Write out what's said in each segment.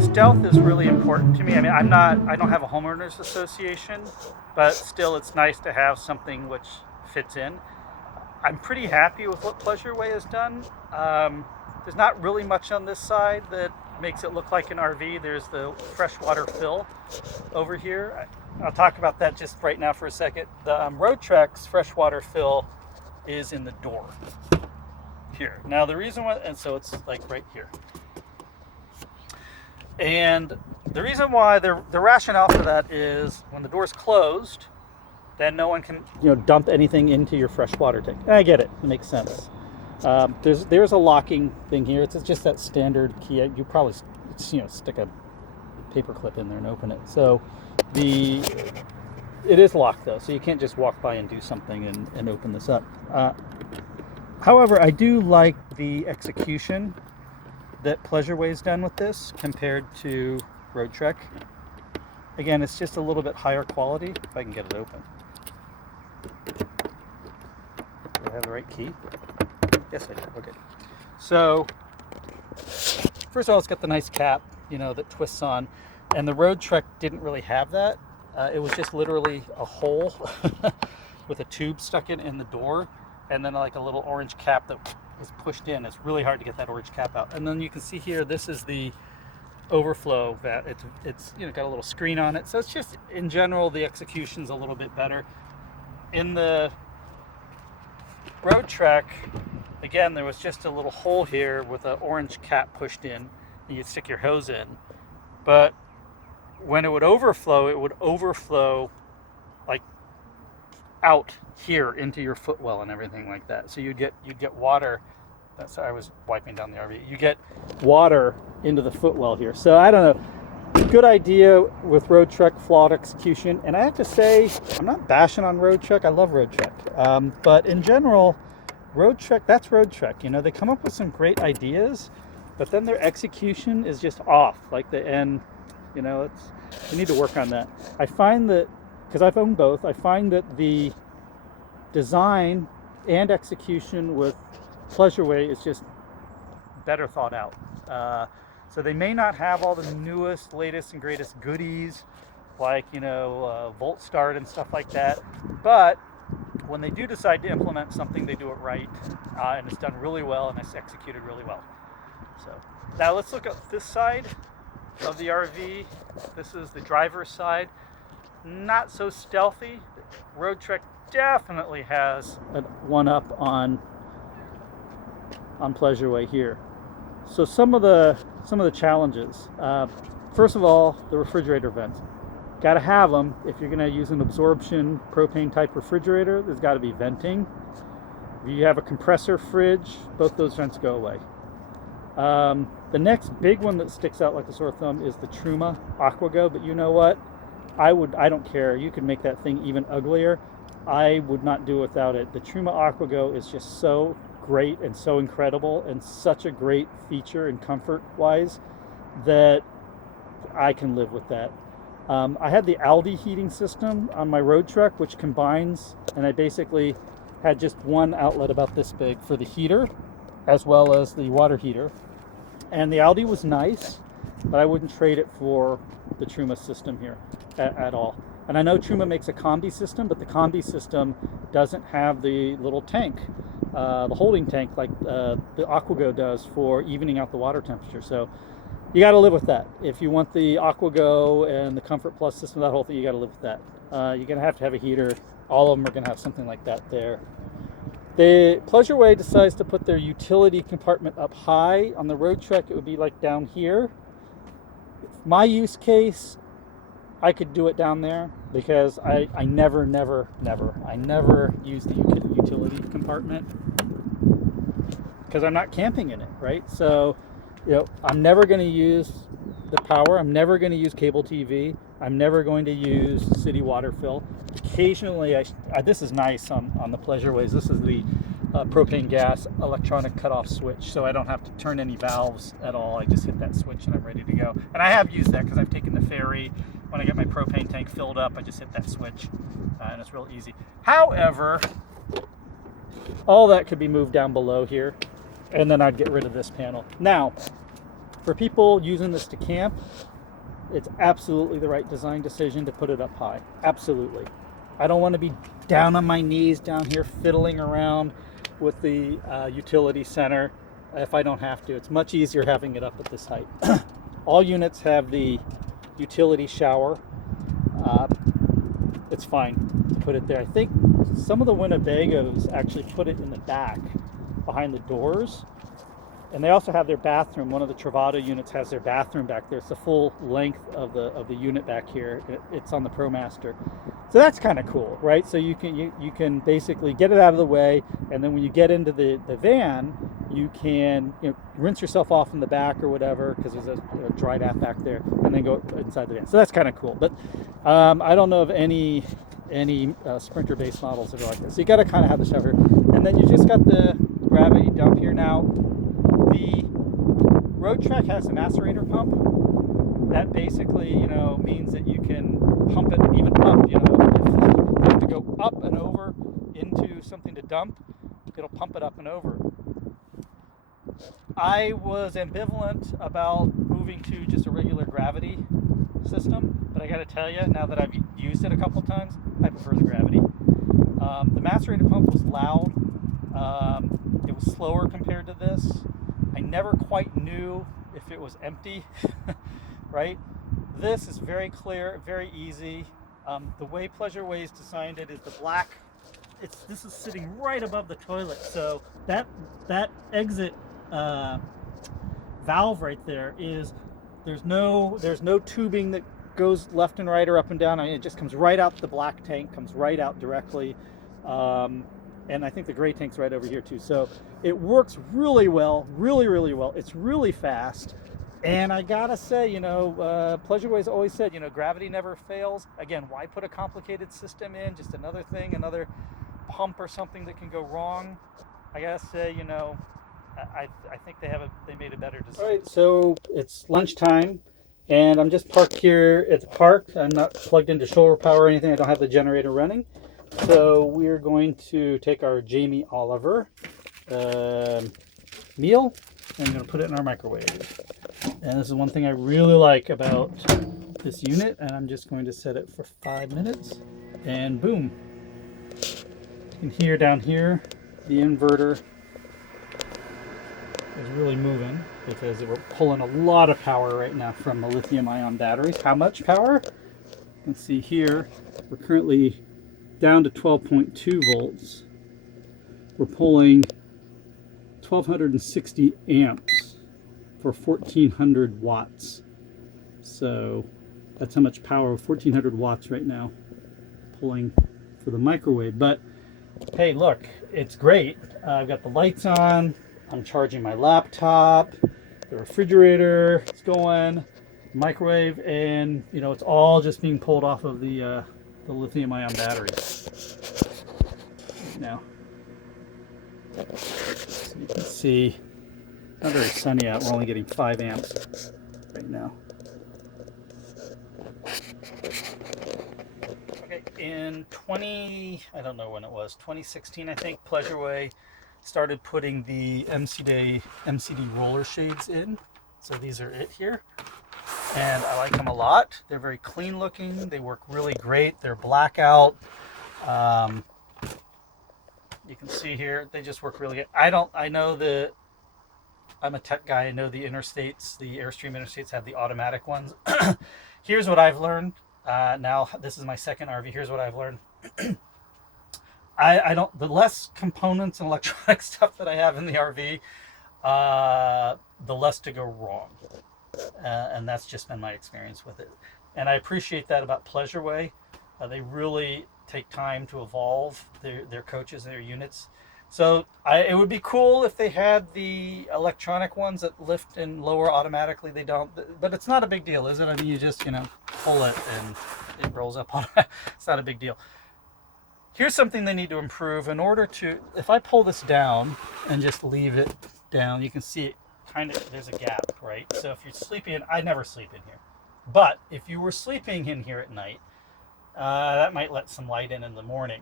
Stealth is really important to me. I mean, I don't have a homeowners association, but still it's nice to have something which fits in. I'm pretty happy with what Pleasure Way has done. There's not really much on this side that makes it look like an RV. There's the freshwater fill over here. I'll talk about that just right now for a second. The Road Trek's freshwater fill is in the door here. Now the reason why, and so it's like right here. And the reason why, the rationale for that is when the door's closed, then no one can dump anything into your freshwater tank. I get it. It makes sense. There's a locking thing here. It's just that standard key. You probably stick a paper clip in there and open it. So it is locked though, so you can't just walk by and do something and open this up. However, I do like the execution that Pleasure Way's done with this compared to Road Trek. Again, it's just a little bit higher quality. If I can get it open. Do I have the right key? Yes, I do. Okay. So, first of all, it's got the nice cap, that twists on. And the Road Trek didn't really have that. It was just literally a hole with a tube stuck in the door, and then like a little orange cap that was pushed in. It's really hard to get that orange cap out. And then you can see here, this is the overflow vat. It's got a little screen on it. So it's just, in general, the execution's a little bit better. In the Road Trek, again, there was just a little hole here with an orange cap pushed in, and you'd stick your hose in. But when it would overflow like out here into your footwell and everything like that. So you'd get water. That's, I was wiping down the RV. You get water into the footwell here. So I don't know. Good idea with Road Trek, flawed execution. And I have to say, I'm not bashing on Road Trek. I love Road Trek. But in general, Road Trek, that's Road Trek. They come up with some great ideas, but then their execution is just off. Like the end, we need to work on that. I find that, because I've owned both, I find that the design and execution with Pleasure Way is just better thought out. So they may not have all the newest, latest, and greatest goodies like Volt Start and stuff like that, but when they do decide to implement something, they do it right, and it's done really well, and it's executed really well. So now let's look at this side of the RV. This is the driver's side. Not so stealthy. Road Trek definitely has a one-up on Pleasure Way here. So some of the challenges. First of all, the refrigerator vents. Got to have them. If you're going to use an absorption propane type refrigerator, there's got to be venting. If you have a compressor fridge, both those vents go away. The next big one that sticks out like a sore thumb is the Truma AquaGo, but you know what? I don't care. You could make that thing even uglier. I would not do without it. The Truma AquaGo is just so great and so incredible and such a great feature and comfort wise that I can live with that. I had the Aldi heating system on my Road Trek, which combines, and I basically had just one outlet about this big for the heater as well as the water heater. And the Aldi was nice, but I wouldn't trade it for the Truma system here at all. And I know Truma makes a combi system, but the combi system doesn't have the little tank, the holding tank like the AquaGo does for evening out the water temperature. So you got to live with that. If you want the AquaGo and the Comfort Plus system, that whole thing, you got to live with that. You're going to have a heater. All of them are going to have something like that there. The Pleasure Way decides to put their utility compartment up high. On the Road Trek, it would be like down here. My use case, I could do it down there because I never use the utility compartment because I'm not camping in it, right? So, I'm never going to use the power. I'm never going to use cable TV. I'm never going to use city water fill. Occasionally, this is nice on the Pleasure Ways. This is the propane gas electronic cutoff switch, so I don't have to turn any valves at all. I just hit that switch and I'm ready to go. And I have used that because I've taken the ferry. When I get my propane tank filled up, I just hit that switch, and it's real easy. However, All that could be moved down below here, and then I'd get rid of this panel. Now, for people using this to camp, it's absolutely the right design decision to put it up high. Absolutely. I don't want to be down on my knees down here fiddling around with the utility center if I don't have to. It's much easier having it up at this height. All units have the utility shower. It's fine to put it there. I think some of the Winnebagos actually put it in the back behind the doors. And they also have their bathroom. One of the Travato units has their bathroom back there. It's the full length of the unit back here. It's on the ProMaster. So that's kind of cool, right? So you can basically get it out of the way, and then when you get into the van, you can rinse yourself off in the back or whatever, because there's a dry bath back there, and then go inside the van. So that's kind of cool. But I don't know of any Sprinter-based models that are like this. So you got to kind of have the shower, and then you just got the gravity dump here now. The Road Trek has a macerator pump that basically, means that you can pump it even up. If you have to go up and over into something to dump, it'll pump it up and over. I was ambivalent about moving to just a regular gravity system, but I got to tell you, now that I've used it a couple of times, I prefer the gravity. The macerator pump was loud. It was slower compared to this. I never quite knew if it was empty, right? This is very clear, very easy. The way Pleasure Way's designed it is the black. This is sitting right above the toilet, so that exit valve right there is there's no tubing that goes left and right or up and down. I mean, it just comes right out the black tank, comes right out directly. And I think the gray tank's right over here too. So it works really well, really well. It's really fast. And I gotta say, Pleasure Way's always said, gravity never fails. Again, why put a complicated system in? Just another thing, another pump or something that can go wrong. I gotta say, I think they made a better design. All right, so it's lunchtime, and I'm just parked here at the park. I'm not plugged into shoulder power or anything. I don't have the generator running. So we're going to take our Jamie Oliver meal, and I'm going to put it in our microwave. And this is one thing I really like about this unit, and I'm just going to set it for 5 minutes, and boom. You can hear down here the inverter is really moving because we're pulling a lot of power right now from the lithium-ion batteries. How much power? You can see here we're currently down to 12.2 volts. We're pulling 1260 amps for 1400 watts. So that's how much power, 1400 watts right now, pulling for the microwave. But hey, look, it's great. I've got the lights on, I'm charging my laptop, the refrigerator is going, microwave, and it's all just being pulled off of the lithium-ion batteries right now. So you can see, not very sunny out. We're only getting 5 amps right now. Okay, in I don't know when it was, 2016, I think, Pleasure Way started putting the MCD roller shades in. So these are it here. And I like them a lot. They're very clean looking. They work really great. They're blackout. You can see here, they just work really good. I'm a tech guy. I know the Interstates, the Airstream Interstates have the automatic ones. Here's what I've learned. Now, this is my second RV. Here's what I've learned. The less components and electronic stuff that I have in the RV, the less to go wrong. And that's just been my experience with it. And I appreciate that about Pleasure Way. They really take time to evolve their coaches and their units. So it would be cool if they had the electronic ones that lift and lower automatically. They don't, but it's not a big deal, is it? I mean, you just, pull it and it rolls up on it. It's not a big deal. Here's something they need to improve. In order to, if I pull this down and just leave it down, you can see it there's a gap, right? So if you're sleeping, I never sleep in here. But if you were sleeping in here at night, that might let some light in the morning.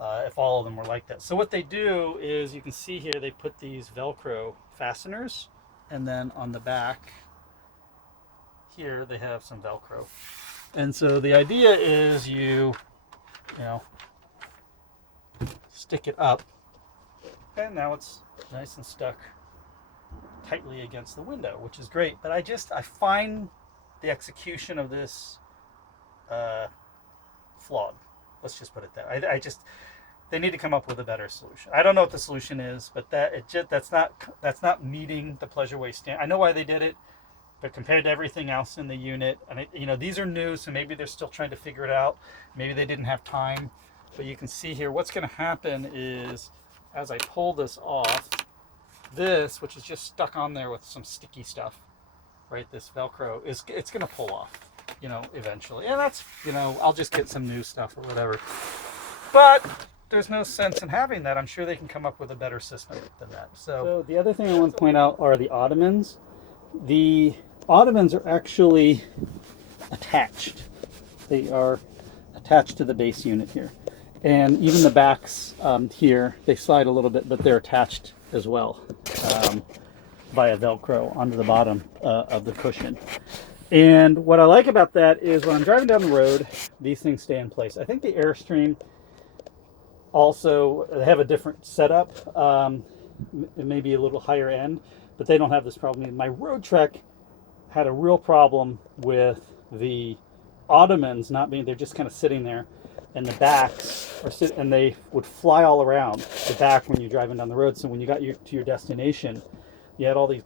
if all of them were like that. So what they do is, you can see here, they put these Velcro fasteners, and then on the back here they have some Velcro. And so the idea is you know, stick it up, and now it's nice and stuck tightly against the window, which is great. But I find the execution of this flawed. Let's just put it that. They need to come up with a better solution. I don't know what the solution is, but that's not meeting the Pleasure Way standard. I know why they did it, but compared to everything else in the unit, and these are new, so maybe they're still trying to figure it out. Maybe they didn't have time. But you can see here, what's going to happen is, as I pull this off, this, which is just stuck on there with some sticky stuff, right? This Velcro it's going to pull off, eventually. And that's, I'll just get some new stuff or whatever. But there's no sense in having that. I'm sure they can come up with a better system than that. So the other thing I want to point out are the ottomans. The ottomans are actually attached. They are attached to the base unit here. And even the backs here, they slide a little bit, but they're attached as well via Velcro onto the bottom of the cushion. And what I like about that is, when I'm driving down the road, these things stay in place. I think the Airstream also, they have a different setup. It may be a little higher end, but they don't have this problem. My Road Trek had a real problem with the ottomans not being, they're just kind of sitting there, and the backs and they would fly all around the back when you're driving down the road. So when you got to your destination, you had all these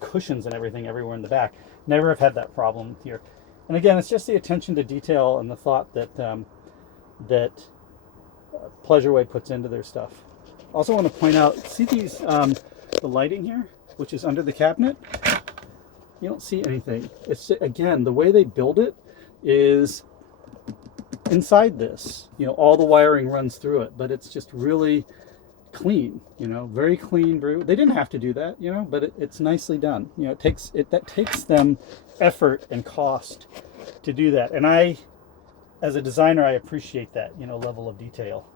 cushions and everything everywhere in the back. Never have had that problem here. And again, it's just the attention to detail and the thought that Pleasure Way puts into their stuff. Also want to point out, see these the lighting here, which is under the cabinet? You don't see anything. It's, again, the way they build it is inside this. All the wiring runs through it, but it's just really clean, very clean. They didn't have to do that, but it's nicely done. That takes them effort and cost to do that. And as a designer, I appreciate that, level of detail.